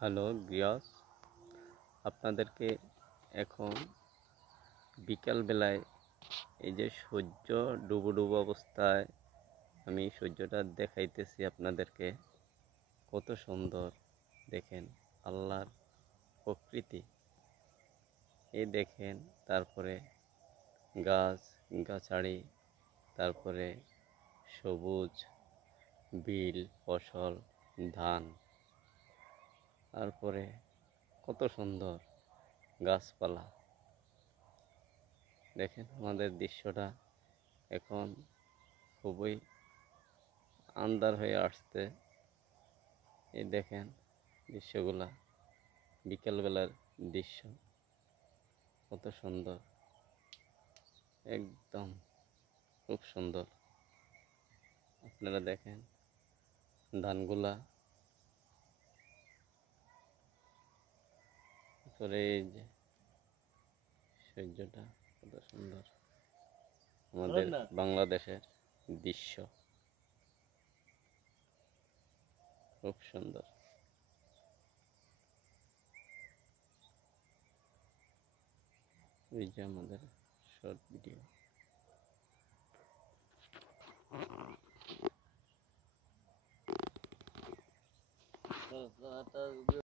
Hello viewers, আপনাদেরকে এখন বিকালবেলায় এই যে সূর্য ডুবো ডুবো অবস্থায় আমি সূর্যটা দেখাইতেছি আপনাদেরকে। কত সুন্দর দেখেন আল্লাহর প্রকৃতি। এই দেখেন, তারপরে গাছ গাছাড়ি, তারপরে সবুজ বিল, ফসল, ধান, তারপরে কত সুন্দর গাছপালা। দেখেন আমাদের দৃশ্যটা এখন খুবই আন্ধার হয়ে আসছে। এই দেখেন দৃশ্যগুলা, বিকেলবেলার দৃশ্য কত সুন্দর, একদম খুব সুন্দর। আপনারা দেখেন ধানগুলা, তারপরে এই যে সূর্যটা কত সুন্দর, আমাদের বাংলাদেশের দৃশ্য খুব সুন্দর। এই যে আমাদের শর্ট ভিডিও।